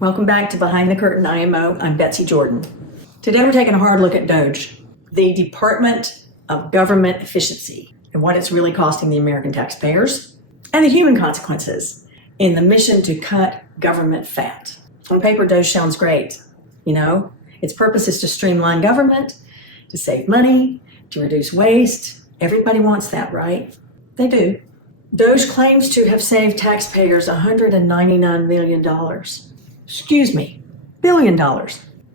Welcome back to Behind the Curtain IMO. I'm Betsy Jordan. Today we're taking a hard look at DOGE, the Department of Government Efficiency, and what it's really costing the American taxpayers, and the human consequences in the mission to cut government fat. On paper, DOGE sounds great. You know, its purpose is to streamline government, to save money, to reduce waste. Everybody wants that, right? They do. DOGE claims to have saved taxpayers $199 million. $1 billion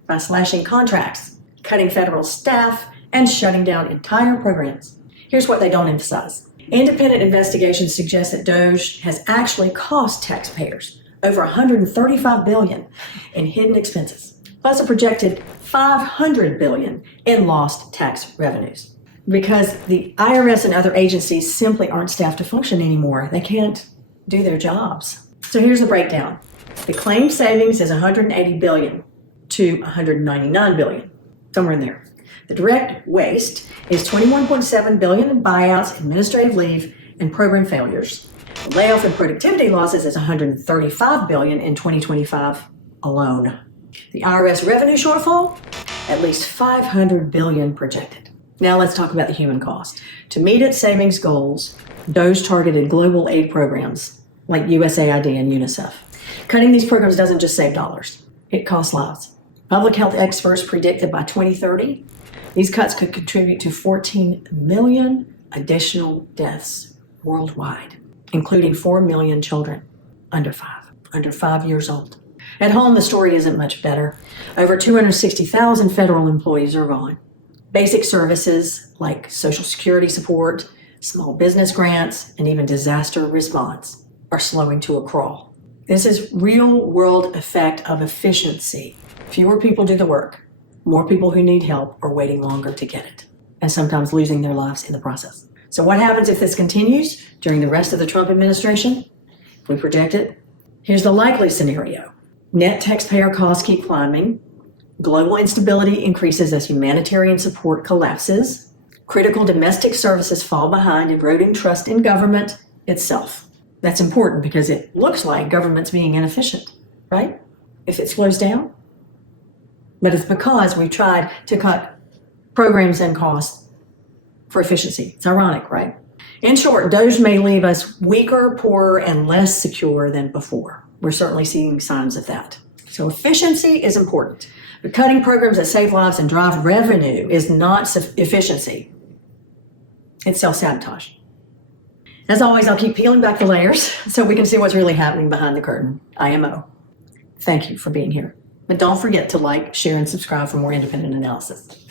by slashing contracts, cutting federal staff, and shutting down entire programs. Here's what they don't emphasize. Independent investigations suggest that DOGE has actually cost taxpayers over $135 billion in hidden expenses, plus a projected $500 billion in lost tax revenues. Because the IRS and other agencies simply aren't staffed to function anymore. They can't do their jobs. So here's the breakdown. The claimed savings is $180 billion to $199 billion, somewhere in there. The direct waste is $21.7 billion in buyouts, administrative leave, and program failures. The layoff and productivity losses is $135 billion in 2025 alone. The IRS revenue shortfall, at least $500 billion projected. Now let's talk about the human cost. To meet its savings goals, DOGE targeted global aid programs like USAID and UNICEF. Cutting these programs doesn't just save dollars, it costs lives. Public health experts predict that by 2030, these cuts could contribute to 14 million additional deaths worldwide, including 4 million children under 5 years old. At home, the story isn't much better. Over 260,000 federal employees are gone. Basic services like Social Security support, small business grants, and even disaster response are slowing to a crawl. This is real-world effect of efficiency. Fewer people do the work. More people who need help are waiting longer to get it, and sometimes losing their lives in the process. So what happens if this continues during the rest of the Trump administration? If we project it, here's the likely scenario. Net taxpayer costs keep climbing. Global instability increases as humanitarian support collapses. Critical domestic services fall behind, eroding trust in government itself. That's important because it looks like government's being inefficient, right? If it slows down. But it's because we tried to cut programs and costs for efficiency. It's ironic, right? In short, DOGE may leave us weaker, poorer, and less secure than before. We're certainly seeing signs of that. So efficiency is important. But cutting programs that save lives and drive revenue is not efficiency. It's self-sabotage. As always, I'll keep peeling back the layers so we can see what's really happening behind the curtain. IMO. Thank you for being here. But don't forget to like, share, and subscribe for more independent analysis.